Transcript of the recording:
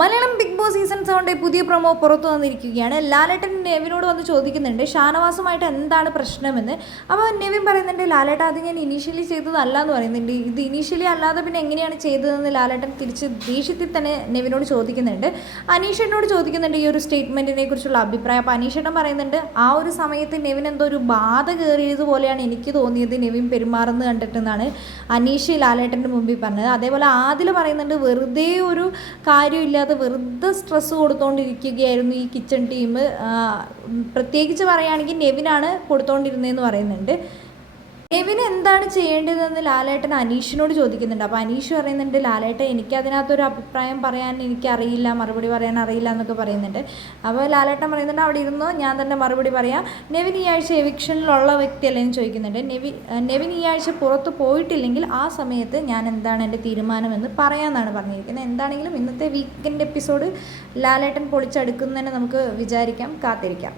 Malayalam boss പുതിയ promo പുറത്തു വന്നിരിക്കുകയാണ്. ലാലേട്ടൻ നെവിനോട് വന്ന് ചോദിക്കുന്നുണ്ട് ഷാനവാസുമായിട്ട് എന്താണ് പ്രശ്നമെന്ന്? അപ്പോൾ നെവിൻ പറയുന്നുണ്ട് ലാലേട്ട അത് ഞാൻ ഇനീഷ്യലി ചെയ്തതല്ല എന്ന് പറയുന്നുണ്ട്. ഇത് ഇനീഷ്യലി അല്ലാതെ പിന്നെ എങ്ങനെയാണ് ചെയ്തതെന്ന് ലാലേട്ടൻ തിരിച്ച് ദേഷ്യത്തിൽ തന്നെ നെവിനോട് ചോദിക്കുന്നുണ്ട്. അനീഷേട്ടനോട് ചോദിക്കുന്നുണ്ട് ഈ ഒരു സ്റ്റേറ്റ്മെന്റിനെ കുറിച്ചുള്ള അഭിപ്രായം. അപ്പോൾ അനീഷേട്ടൻ പറയുന്നുണ്ട് ആ ഒരു സമയത്ത് നെവിൻ എന്തോ ഒരു ബാധ കയറിയതുപോലെയാണ് എനിക്ക് തോന്നിയത് നെവിൻ പെരുമാറുന്നത് കണ്ടിട്ടെന്നാണ് അനീഷ് ലാലേട്ടന്റെ മുമ്പിൽ പറഞ്ഞത്. അതേപോലെ ആദിൽ പറയുന്നുണ്ട് വെറുതെ ഒരു കാര്യമില്ലാതെ വെറുതെ സ്ട്രെസ്സ് കൊടുത്തുകൊണ്ടിരിക്കുകയായിരുന്നു ഈ കിച്ചൺ ടീം പ്രത്യേകിച്ച് പറയുകയാണെങ്കിൽ നെവിനാണ് കൊടുത്തുകൊണ്ടിരുന്നതെന്ന് പറയുന്നുണ്ട്. നെവിന് എന്താണ് ചെയ്യേണ്ടതെന്ന് ലാലേട്ടൻ അനീഷിനോട് ചോദിക്കുന്നുണ്ട്. അപ്പോൾ അനീഷ് പറയുന്നുണ്ട് ലാലേട്ടൻ എനിക്ക് അതിനകത്തൊരു അഭിപ്രായം പറയാൻ എനിക്ക് അറിയില്ല മറുപടി പറയാൻ അറിയില്ല എന്നൊക്കെ പറയുന്നുണ്ട്. അപ്പോൾ ലാലേട്ടൻ പറയുന്നുണ്ട് അവിടെ ഇരുന്നോ ഞാൻ തന്നെ മറുപടി പറയാം. നെവിൻ ഈ ആഴ്ച എവിക്ഷനിലുള്ള വ്യക്തിയല്ലേ എന്ന് ചോദിക്കുന്നുണ്ട്. നെവി നെവിൻ ഈ ആഴ്ച പുറത്ത് പോയിട്ടില്ലെങ്കിൽ ആ സമയത്ത് ഞാൻ എന്താണ് എന്റെ തീരുമാനമെന്ന് പറയാമെന്നാണ് പറഞ്ഞിരിക്കുന്നത്. എന്താണെങ്കിലും ഇന്നത്തെ വീക്കെൻഡ് എപ്പിസോഡ് ലാലേട്ടൻ പൊളിച്ചെടുക്കുന്നതിന് നമുക്ക് വിചാരിക്കാം കാത്തിരിക്കാം.